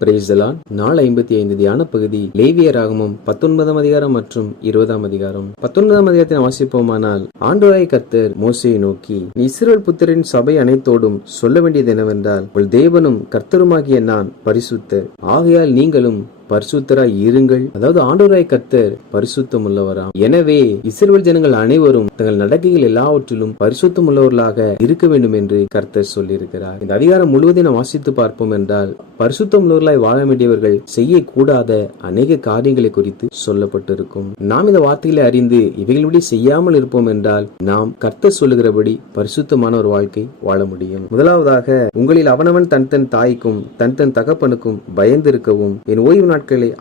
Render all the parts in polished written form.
Praise the Lord. நாள் 55 தியான பகுதி லேவியராகமம் 19ஆம் அதிகாரம் மற்றும் 20ஆம் அதிகாரம். 19ஆம் அதிகாரத்தை வாசிப்போமானால், ஆண்டவராகிய கர்த்தர் மோசேயை நோக்கி, நீ இஸ்ரவேல் புத்திரரின் சபை அனைத்தோடும் சொல்ல வேண்டியது என்னவென்றால், உங்கள் தேவனும் கர்த்தருமாகிய நான் பரிசுத்தர், ஆகையால் நீங்களும் பரிசுத்தராய் இருங்கள். அதாவது ஆண்டவராய் கர்த்தர் பரிசுத்தம் உள்ளவராம். எனவே இஸ்ரவேல் ஜனங்கள் அனைவரும் தங்கள் நடக்கைகள் எல்லாவற்றிலும் பரிசுத்தம் உள்ளவர்களாக இருக்க வேண்டும் என்று கர்த்தர் சொல்லியிருக்கிறார். இந்த அதிகாரம் முழுவதையும் நாம் வாசித்து பார்ப்போம் என்றால், பரிசுத்தம் உள்ளவர்களாய் வாழ வேண்டியவர்கள் செய்யக்கூடாத அநேக காரியங்களை குறித்து சொல்லப்பட்டிருக்கும். நாம் இந்த வார்த்தைகளை அறிந்து இவைகளுடைய செய்யாமல் இருப்போம் என்றால், நாம் கர்த்தர் சொல்லுகிறபடி பரிசுத்தமான ஒரு வாழ்க்கை வாழ முடியும். முதலாவதாக, உங்களில் அவனவன் தன் தன் தாய்க்கும் தன் தன் தகப்பனுக்கும் பயந்திருக்கவும் என் ஓய்வு நாட்களை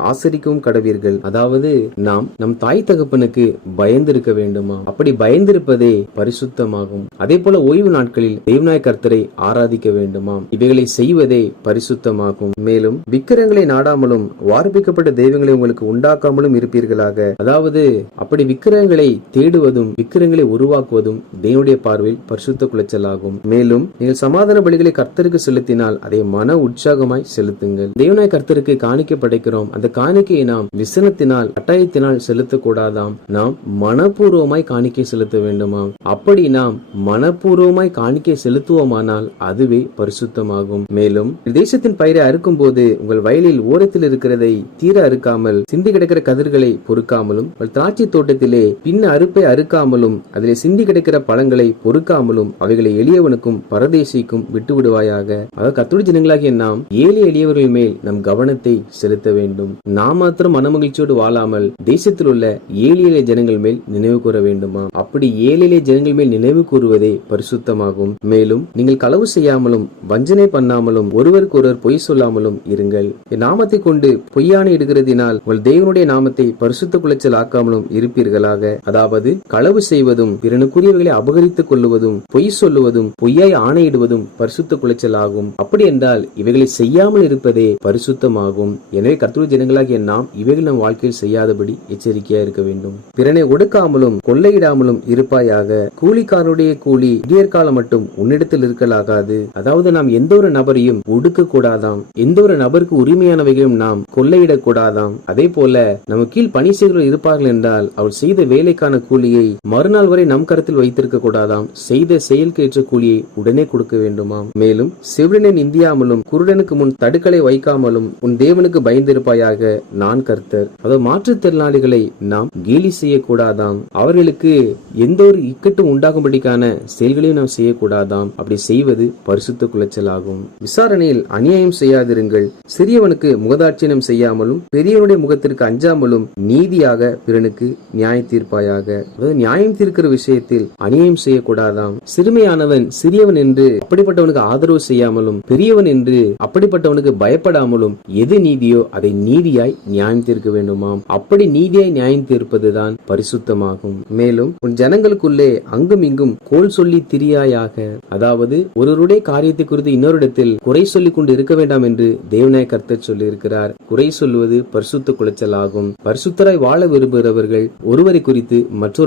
ஆசரிக்கவும் கடவீர்கள். அதாவது நாம் நம் தாய் தகப்பனுக்கு பயந்திருக்க வேண்டுமா? அப்படி பயந்திருப்பதே பரிசுத்தமாகும். அதே போல ஓய்வு நாட்களில் தேவனாய கர்த்தரை ஆராதிக்க வேண்டுமாம். இவைகளை செய்வதே பரிசுத்தமாகும். மேலும் விக்கிரங்களை நாடாமலும் வார்ப்பிக்கப்பட்ட தெய்வங்களை உங்களுக்கு உண்டாக்காமலும் இருப்பீர்களாக. அதாவது அப்படி விக்கிரங்களை தேடுவதும் விக்கிரங்களை உருவாக்குவதும் தேவனுடைய பார்வையில் பரிசுத்த குலைச்சலாகும். மேலும் நீங்கள் சமாதான பலிகளை கர்த்தருக்கு செலுத்தினால் அதை மன உற்சாகமாய் செலுத்துங்கள். தேவனாய கர்த்தருக்கு காணிக்க படைக்கிறோம். அந்த காணிக்கையை நாம் விசனத்தினால் கட்டாயத்தினால் செலுத்தக்கூடாதாம். நாம் மனப்பூர்வமாய் காணிக்கை செலுத்த வேண்டுமாம். அப்படி நாம் மனப்பூர்வமாய் காணிக்கை செலுத்துவோமானால் அதுவே பரிசுத்தமாகும். மேலும் தேசத்தின் பயிரை அறுக்கும் போது உங்கள் வயலில் ஓரத்தில் இருக்கிறதை தீர அறுக்காமல் சிந்தி கிடக்கிற கதிர்களை பொறுக்காமலும், திராட்சை தோட்டத்திலே பின்ன அறுப்பை அறுக்காமலும் அதிலே சிந்தி கிடக்கிற பழங்களை பொறுக்காமலும் அவைகளை எளியவனுக்கும் பரதேசிக்கும் விட்டு விடுவாயாக. கர்த்தருடைய ஜனங்களாகிய நாம் ஏழை எளியவர்கள் மேல் நம் கவனத்தை செலுத்த வேண்டும். நாம் மாத்திரம் மனமகிழ்ச்சியோடு வாழாமல் தேசத்தில் உள்ள ஏழை ஜனங்கள் மேல் நினைவு கூற வேண்டுமா? அப்படி ஏழை ஜனங்கள் மேல் நினைவு கூறுவதே பரிசுத்தமாகும். மேலும் நீங்கள் களவு செய்யாமலும் வஞ்சனை பண்ணாமலும் ஒருவருக்கு ஒருவர் பொய் சொல்லாமலும் இருங்கள். நாமத்தை கொண்டு பொய்யானை இடுகிறதினால் உங்கள் தேவனுடைய நாமத்தை பரிசுத்த குலைச்சல் ஆக்காமலும் இருப்பீர்களாக. அதாவது களவு செய்வதும் பிறனுக்குரியவர்களை அபகரித்துக் கொள்ளுவதும் பொய் சொல்லுவதும் பொய்யாய் ஆணையிடுவதும் பரிசுத்த குலைச்சல் ஆகும். அப்படி என்றால் இவைகளை செய்யாமல் இருப்பதே பரிசுத்தமாகும். எனவே கர்த்தருடைய ஜனங்களாகிய நாம் இவைகள் நம் வாழ்க்கையில் செய்யாதபடி எச்சரிக்கையா இருக்க வேண்டும். பிறனை ஒடுக்காமலும் கொள்ளையிடாமலும் இருப்பாயாக. கூலிக்காரனுடைய கூலி விடியற்காலம் மட்டும் உன்னிடத்தில் இருக்கலாகாது. அதாவது நாம் எந்த ஒரு நபரையும் ஒடுக்க கூடாதாம். எந்த ஒரு நபருக்கு உரிமையானவைகளும் நாம் கொள்ளையிடக் கூடாதாம். அதே போல நம்ம கீழ் பணி செய்கிறவர்கள் இருப்பார்கள் என்றால் அவர் செய்த வேலைக்கான கூலியை மறுநாள் வரை நம் கருத்தில் வைத்திருக்க கூடாதாம். செய்த செயலுக்கு ஏற்ற கூலியை உடனே கொடுக்க வேண்டுமாம். மேலும் செவிடனை நிந்தியாமலும் குருடனுக்கு முன் தடுக்கலை வைக்காமலும் உன் தேவனுக்கு பயந்திருப்பாயாக, நான் கர்த்தர். அதாவது மாற்றுத்திறனாளிகளை நாம் கேலி செய்யக்கூடாதாம். அவர்களுக்கு எந்த ஒரு இக்கட்டும் உண்டாகும்படிக்கான செயல்களையும் நாம் செய்யக்கூடாதாம். அப்படி செய்வது பரிசுத்த குலைச்சல் ஆகும். விசாரணையில் அநியாயம் செய்யாதிருங்கள். சிறியவனுக்கு முகதாட்சியம் செய்யாமலும் பெரியவனுடைய முகத்திற்கு அஞ்சாமலும் நீதியாக பிறனுக்கு நியாயம் தீர்ப்பாயாக. அதாவது நியாயம் தீர்க்கிற விஷயத்தில் அநியாயம் செய்யக்கூடாதாம். சிறுமையானவன் சிறியவன் என்று அப்படிப்பட்டவனுக்கு ஆதரவு செய்யாமலும் பெரியவன் என்று அப்படிப்பட்டவனுக்கு பயப்படாமலும் எது நீதியோ அதை நீதியாய் நியாயம் தீர்க்க வேண்டுமாம். அப்படி நீதியாய் நியாயம் தீர்ப்பதுதான் பரிசுத்தமாகும். மேலும் உன் ஜனங்களுக்குள்ளே அங்கும் இங்கும் கோல் சொல்லி திரியாயாக. அதாவது ஒருவருடைய காரியத்தை குறித்து இன்னொருடத்தில் குறை சொல்லிக் கொண்டு இருக்க வேண்டாம் என்று தேவனாய கர்த்தர் சொல்லி இருக்கிறார். குறை சொல்லுவது பரிசுத்த குலைச்சல் ஆகும். பரிசுத்தராய் வாழ விரும்புகிறவர்கள் ஒருவரை குறித்து மற்றொரு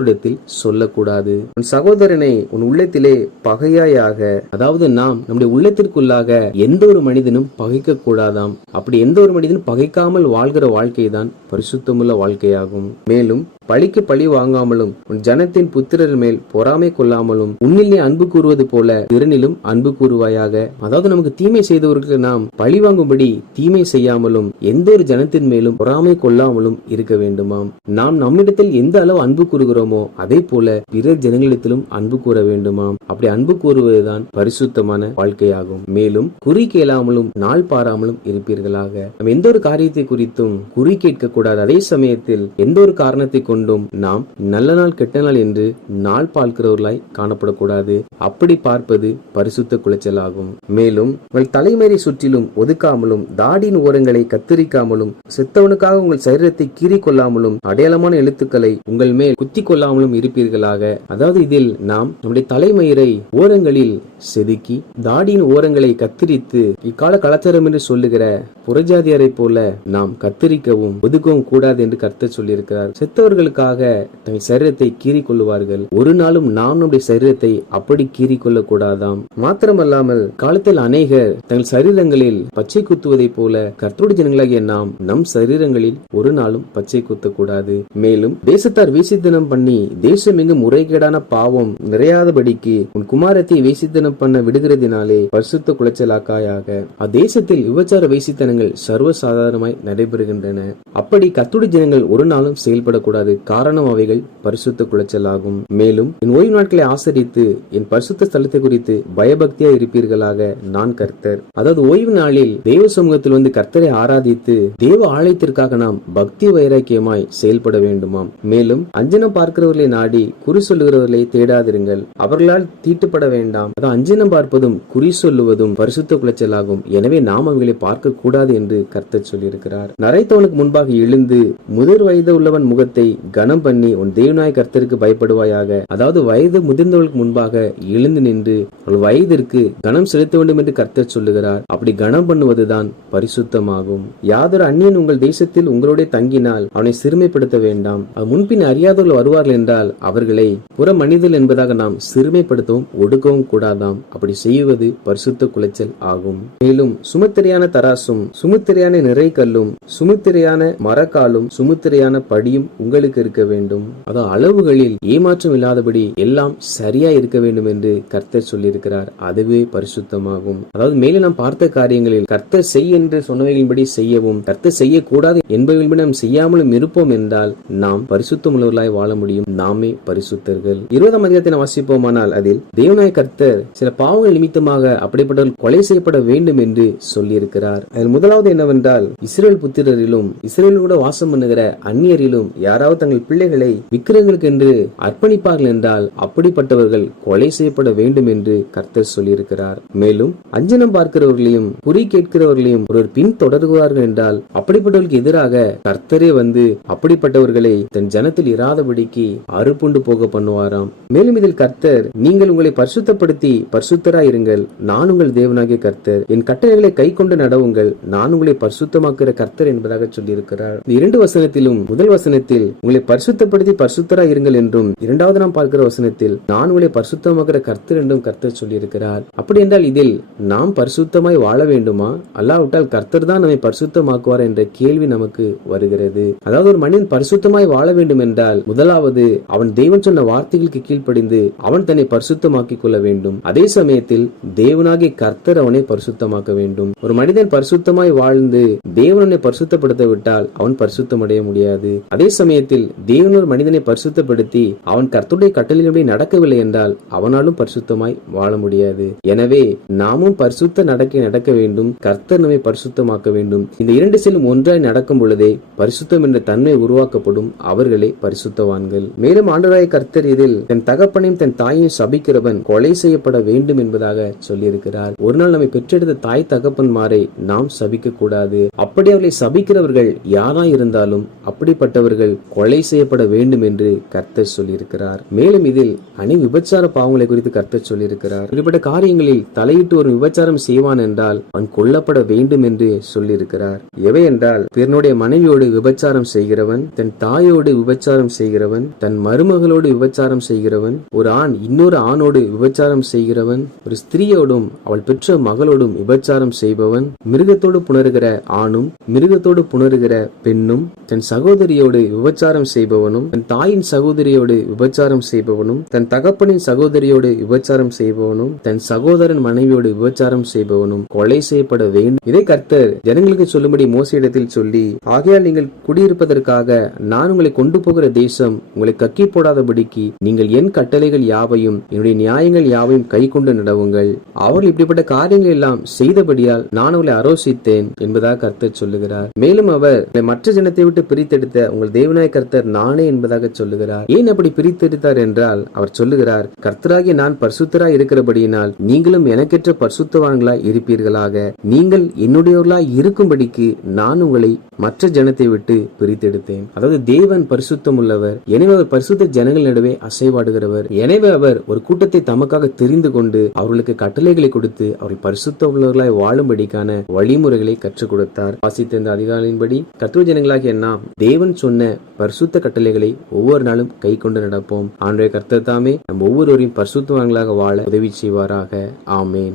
சொல்லக்கூடாது. உன் சகோதரனை உன் உள்ளத்திலே பகையாயாக. அதாவது நாம் நம்முடைய உள்ளத்திற்குள்ளாக எந்த ஒரு மனிதனும் பகைக்க கூடாதாம். அப்படி எந்த ஒரு மனிதனும் பகைக்காமல் வாழ்கிற வாழ்க்கை தான் பரிசுத்தமுள்ள வாழ்க்கையாகும். மேலும் பழிக்கு பழி வாங்காமலும் உன் ஜனத்தின் புத்திரர் மேல் பொறாமை கொள்ளாமலும் உன்னில் நீ அன்பு கூறுவது போல பிறனிலும் அன்பு கூறுவாயாக. அதாவது நமக்கு தீமை செய்தவர்களுக்கு நாம் பழி வாங்கும்படி தீமை செய்யாமலும் எந்த ஒரு ஜனத்தின் மேலும் பொறாமை கொள்ளாமலும் இருக்க வேண்டுமாம். நாம் நம்மிடத்தில் எந்த அளவு அன்பு கூறுகிறோமோ அதே போல பிறர் ஜனங்களிடத்திலும் அன்பு கூற வேண்டுமாம். அப்படி அன்பு கூறுவதுதான் பரிசுத்தமான வாழ்க்கையாகும். மேலும் குறி கேளாமலும் நாள் பாராமலும் இருப்பீர்களாக. நம்ம எந்த ஒரு காரியத்தை குறித்தும் குறி கேட்க கூடாது. அதே சமயத்தில் எந்த ஒரு காரணத்தை கொண்டும் நாம் நல்ல நாள் கெட்ட நாள் என்று நாள் பார்க்கிறவர்களாய் காணப்படக்கூடாது. அப்படி பார்ப்பது பரிசுத்த குலைச்சல் ஆகும். மேலும் உங்கள் தலைமறை சுற்றிலும் ஒதுக்காமலும் தாடியின் ஓரங்களை கத்தரிக்காமலும் செத்தவனுக்காக உங்கள் சரீரத்தை கீறி கொள்ளாமலும் அடையாளமான எழுத்துக்களை உங்கள் மேல் குத்தி கொள்ளாமலும் இருப்பீர்களாக. அதாவது இதில் நாம் நம்முடைய தலைமயிரை ஓரங்களில் செதுக்கி தாடியின் ஓரங்களை கத்திரித்து இக்கால கலாச்சாரம் என்று சொல்லுகிற புறஜாதியரை போல நாம் கத்திரிக்கவும் ஒதுக்கவும் கூடாது என்று கர்த்தர் சொல்லியிருக்கிறார். செத்தவர்களுக்கு மற்றவர்களுக்காக தங்கள் சரீரத்தை கீறி கொள்ளுவார்கள். ஒரு நாளும் நாம் நம்முடைய சரீரத்தை அப்படி கீறி கொள்ள கூடாதாம். மாத்திரமல்லாமல் காலத்தில் அநேகர் தங்கள் சரீரங்களில் பச்சை குத்துவதை போல கர்த்தருடைய ஜனங்களாகிய நாம் நம் சரீரங்களில் ஒரு நாளும் பச்சை குத்தக்கூடாது. மேலும் தேசத்தார் வேசித்தனம் பண்ணி தேசம் எங்கும் முறைகேடான பாவம் நிறையாதபடிக்கு உன் குமாரத்தை வேசித்தனம் பண்ண விடுகிறதினாலே பரிசுத்த குலைச்சலாக்காயாக. அத்தேசத்தில் விபச்சார வேசித்தனங்கள் சர்வசாதாரணமாய் நடைபெறுகின்றன. அப்படி கர்த்தருடைய ஜனங்கள் ஒரு நாளும் செயல்படக்கூடாது. காரணம் அவைகள் பரிசுத்த குலைச்சலாகும். மேலும் என் ஓய்வு நாட்களை ஆசரித்து என் பரிசுத்த ஸ்தலத்தை குறித்து பயபக்தியா இருப்பீர்களாக. நான் கர்த்தர். அதாவது ஓய்வு நாளில் தேவ சமூகத்தில் வந்து கர்த்தரை ஆராதித்து தேவ ஆலயத்திற்காக நாம் பக்தி வைராக்கியமாய் செயல்பட வேண்டுமாம். மேலும் அஞ்சனம் பார்க்கிறவர்களை நாடி குறி சொல்லுகிறவர்களை தேடாதிருங்கள். அவர்களால் தீட்டுப்பட வேண்டாம். அதாவது அஞ்சனம் பார்ப்பதும் குறி சொல்லுவதும் பரிசுத்த குலைச்சலாகும். எனவே நாம் அவர்களை பார்க்க கூடாது என்று கர்த்தர் சொல்லியிருக்கிறார். நரைத்தவனுக்கு முன்பாக எழுந்து முதிர் வயது உள்ளவன் முகத்தை கனம் பண்ணி உன் தேவனாய் கர்த்தருக்கு பயப்படுவாயாக. அதாவது வயது முதிர்ந்தவர்களுக்கு முன்பாக எழுந்து நின்று அவள் வயதிற்கு கனம் செலுத்த வேண்டும் என்று கர்த்தர் சொல்லுகிறார். அப்படி கனம் பண்ணுவதுதான் பரிசுத்தமாகும். யாதொரு அந்நியன் உங்கள் தேசத்தில் உங்களோட தங்கினால் அவனை சிறுமைப்படுத்த வேண்டாம். முன்பின் அறியாதவர்கள் வருவார்கள் என்றால் அவர்களை புற மனிதர்கள் என்பதாக நாம் சிறுமைப்படுத்தவும் ஒடுக்கவும் கூடாதாம். அப்படி செய்வது பரிசுத்த குலைச்சல் ஆகும். மேலும் சுமுத்திரையான தராசும் சுமுத்திரையான நிறைகல்லும் சுமுத்திரையான மரக்காலும் சுமுத்திரையான படியும் உங்களுக்கு இருக்க வேண்டும். அதாவது அளவுகளில் ஏமாற்றம் இல்லாதபடி எல்லாம் சரியா இருக்க வேண்டும் என்று கர்த்தர் சொல்லியிருக்கிறார். அதுவே பரிசுத்தமாகும். அதாவது மேலே நாம் பார்த்த காரியங்களில் கர்த்தர் செய் என்று சொன்னவைகளின்படி செய்யவும் கர்த்தர் செய்யக்கூடாது என்பவைகளின்படி நாம் செய்யாமலும் இருப்போம் என்றால் நாம் பரிசுத்தம் உள்ளவர்களாய் வாழ முடியும். நாமே பரிசுத்தர்கள். 20ஆம் அதிகாரத்தை நாம் வாசிப்போமானால் அதில் தேவனாய கர்த்தர் சில பாவங்கள் நிமித்தமாக அப்படிப்பட்டவர்கள் கொலை செய்யப்பட வேண்டும் என்று சொல்லியிருக்கிறார். அதில் முதலாவது என்னவென்றால் இஸ்ரேல் புத்திரரிலும் இஸ்ரேலோட வாசம் பண்ணுகிற அந்நியரிலும் யாராவது தங்கள் பிள்ளைகளை விக்கிரங்களுக்கு என்று அர்ப்பணிப்பார்கள் என்றால் அப்படிப்பட்டவர்கள் கொலை செய்யப்பட வேண்டும் என்று கர்த்தர் சொல்லியிருக்கிறார். மேலும் அஞ்சனம் பார்க்கிறவர்களையும் குறி கேட்கிறவர்களையும் ஒரு பின் தொடர்கிறார்கள் என்றால் அப்படிப்பட்டவர்களுக்கு எதிராக கர்த்தரே வந்து அப்படிப்பட்டவர்களை தன் ஜனத்தில் இராதபடிக்கு அறுப்புண்டு போக பண்ணுவாராம். மேலும் இதில் கர்த்தர் நீங்கள் உங்களை பரிசுத்தப்படுத்தி பரிசுத்தராய் இருங்கள். நான் உங்கள் தேவனாகிய கர்த்தர். என் கட்டளைகளை கை கொண்டு நடவுங்கள். நான் உங்களை பரிசுத்தமாக்குற கர்த்தர் என்பதாக சொல்லியிருக்கிறார். இந்த 2 வசனத்திலும் முதல் வசனத்தில் உங்களை பரிசுத்தப்படுத்தி பரிசுத்தராய் இருங்கள் என்றும் இரண்டாவது நாம் பார்க்கிற வசனத்தில் நான் உங்களை பரிசுத்தமாக்குற கர்த்தர் என்றும் கர்த்தர் சொல்லியிருக்கிறார். அப்படி என்றால் இதில் நாம் பரிசுத்தமாய் வாழ வேண்டுமா? அல்லாவிட்டால் கர்த்தர் தான் நம்மை பரிசுத்தமாக்குவார் என்ற கேள்வி நமக்கு வருகிறது. அதாவது ஒரு மனிதன் பரிசுத்தமாய் வாழ வேண்டும் என்றால் முதலாவது அவன் தேவன் சொன்ன வார்த்தைகளுக்கு கீழ்ப்படிந்து அவன் தன்னை பரிசுத்தமாக்கிக் கொள்ள வேண்டும். அதே சமயத்தில் தேவனாகிய கர்த்தர் அவனை பரிசுத்தமாக்க வேண்டும். ஒரு மனிதன் பரிசுத்தமாய் வாழ்ந்து தேவனை பரிசுத்தப்படுத்த விட்டால் அவன் பரிசுத்தம் அடைய முடியாது. அதே சமயத்தில் தேவன் ஒரு மனிதனை பரிசுத்தப்படுத்தி அவன் கர்த்தருடைய கட்டளையின்படி நடக்கவில்லை என்றால் அவனாலும் பரிசுத்தமாய் வாழ முடியாது. எனவே நாமும் பரிசுத்த நடக்க வேண்டும். கர்த்தர் நம்மை பரிசுத்தமாக்க வேண்டும். இந்த 2 செல்லும் ஒன்றாய் நடக்கும் பொழுதே பரிசுத்தம் என்ற தன்மை உருவாக்கப்படும். அவர்களே பரிசுத்தவான்கள். மேலும் ஆண்டவராகிய கர்த்தர் இதில் தன் தகப்பனையும் தன் தாயையும் சபிக்கிறவன் கொலை செய்யப்பட வேண்டும் என்பதாக சொல்லியிருக்கிறார். ஒரு நாள் நம்மை பெற்றெடுத்த தாய் தகப்பன்மாரை நாம் சபிக்க கூடாது. அப்படி அவர்களை சபிக்கிறவர்கள் யாரா இருந்தாலும் அப்படிப்பட்டவர்கள் கொலை செய்யப்பட வேண்டும் என்று கர்த்தர் சொல்லியிருக்கிறார். மேலும் இதில் அநேக விபச்சார பாவங்களை குறித்து கர்த்தர் சொல்லியிருக்கிறார். இப்படிப்பட்ட காரியங்களில் தலையிட்டு ஒரு விபச்சாரம் செய்வான் என்றால் அவன் கொல்லப்பட வேண்டும் என்று சொல்லியிருக்கிறார். எவை என்றால் பிறனுடைய மனைவியோடு விபச்சாரம் செய்கிறவன், தன் தாயோடு விபச்சாரம் செய்கிறவன், தன் மருமகளோடு விபச்சாரம் செய்கிறவன், ஒரு ஆண் இன்னொரு ஆணோடு விபச்சாரம் செய்கிறவன், ஒரு ஸ்திரீயோடும் அவள் பெற்ற மகளோடும் விபச்சாரம் செய்பவன், மிருகத்தோடு புணருகிற ஆணும் மிருகத்தோடு புணருகிற பெண்ணும், தன் சகோதரியோடு விபச்சாரம் செய்பவனும், தன் தாயின் சகோதரியோடு விபச்சாரம் செய்பவனும், தன் தகப்பனின் சகோதரியோடு விபச்சாரம் செய்பவனும், தன் சகோதரன் மனைவியோடு விபச்சாரம் செய்பவனும் கொலை செய்யப்பட வேண்டும். இதை கர்த்தர் ஜனங்களுக்கு சொல்லும்படி மோசேயிடத்தில் சொல்லி, ஆகையால் நீங்கள் குடியிருப்பதற்காக நான் உங்களை கொண்டு போகிற தேசம் உங்களை கக்கி போடாதபடிக்கு நீங்கள் என் கட்டளைகள் யாவையும் என்னுடைய நியாயங்கள் யாவையும் கை கொண்டு நடவுங்கள். அவர்கள் இப்படிப்பட்ட காரியங்கள் எல்லாம் செய்தபடியால் நான் உங்களை ஆரோசித்தேன் என்பதாக கர்த்தர் சொல்லுகிறார். மேலும் அவர் மற்ற ஜனத்தை விட்டு பிரித்தெடுத்த உங்கள் தேவனாய கர்த்தர் நானே என்பதாக சொல்லுகிறார். ஏன் அப்படி பிரித்தெடுத்தார் என்றால் அவர் சொல்லுகிறார், கர்த்தராகிய நான் பரிசுத்தராய் இருக்கிறபடியினால் நீங்களும் எனக்கேற்ற பரிசுத்தவான்களாய் இருப்பீர்களாக. நீங்கள் என்னுடையவர்களாய் இருக்கும்படிக்கு நான் உங்களை மற்ற ஜனத்தை விட்டு பிரித்தெடுத்தேன். அதாவது தேவன் பரிசுத்தம் உள்ளவர். எனவே அவர் பரிசுத்த ஜனங்கள் நடுவே அசைவாடுகிறவர். எனவே அவர் ஒரு கூட்டத்தை தமக்காக தெரிந்து கொண்டு அவர்களுக்கு கட்டளைகளை கொடுத்து அவர்கள் பரிசுத்த உள்ளவர்களாய் வாழும்படிக்கான வழிமுறைகளை கற்றுக் கொடுத்தார். வாசித்த இந்த அதிகாரின்படி கர்த்தருடைய ஜனங்களாகிய நாம் தேவன் சொன்ன பரிசுத்த கட்டளைகளை ஒவ்வொரு நாளும் கை கொண்டு நடப்போம். ஆண்டவராகிய கர்த்தர் தாமே நம் ஒவ்வொருவரையும் பரிசுத்தவான்களாக வாழ உதவி செய்வாராக. ஆமேன்.